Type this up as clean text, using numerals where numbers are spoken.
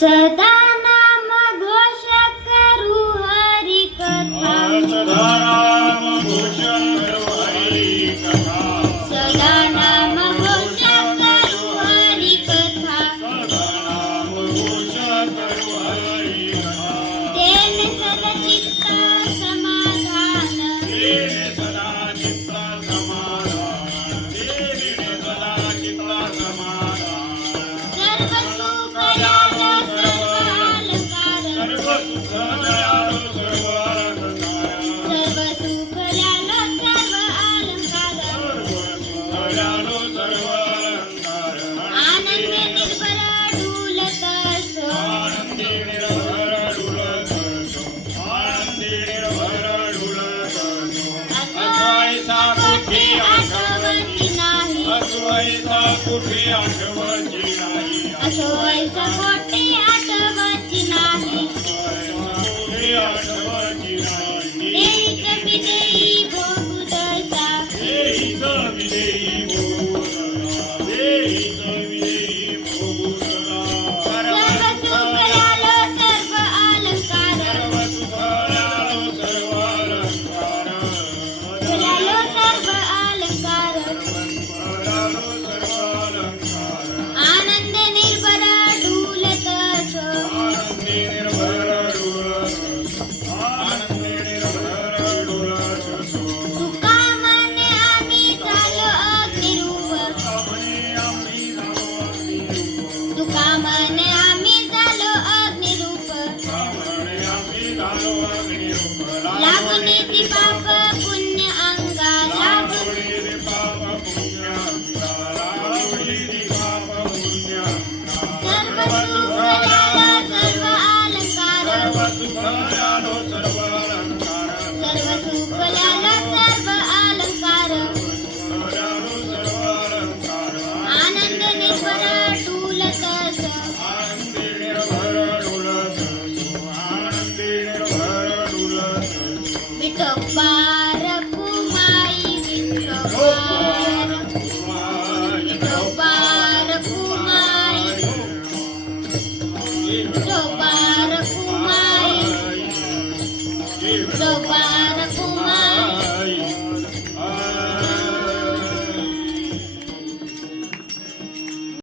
सदा नाम घोष करू हरी कथा सदा नाम घोष करू हरी कथा सदा नाम घोष करू हरी कथा सदा नाम घोष करू हरी कथा तेन सदचित्त समाधान तेने सदा चित्त समाधान तेने सदा चित्त समाधान सर्व सुख दयालो सर्व अलंकार सर्व सुख दयाळु सर्व अलंकार सर्व सुख दयालो सर्व अलंकार दयाळु सर्व अलंकार आनंद निर्भर डुलत असो आनंदी निर्भर डुलत असो आनंदी निर्भर डुलत असो अद्वैता कुठे आठवती नाही अद्वैता कुठे आठवती नाही असो ऐसा कोटी आठवती नाही कुठे आठवती नाही देई कमी देई भोगू दशा देईच विदेई भोगुसदा देईच विदेई भोगुसदा सर्व सुख दयालो सर्व अलंकार सर्व सुख दयाळु सर्व अलंकार दयालो सर्व अलंकार दयाळु सर्व अलंकार आनंद निर्भर डुलत असो आनंदी निर्भर डुलत आनंदी निर्भर डुलत असो तुका मने आम्ही झालो अग्निरूप म्हणे आम्ही झालो अग्निरूप तुका मने आम्ही झालो अग्निरूप म्हणे आम्ही झालो अग्निरूप लागुनी ती पाप पुण्य अंगा लागू लागोडी पाप पुण्य लागोडी पाप पुण्य सर्व सुख दयालो सर्व अलंकार सर्व सुख दयाळु सर्व अलंकार सर्व सुख दयालो सर्व अलंकार दयाळु सर्व अलंकार आनंद निर्भर डुलत असो आनंदी निर्भर डुलत असो आनंदी निर्भर डुलत असो विठोबा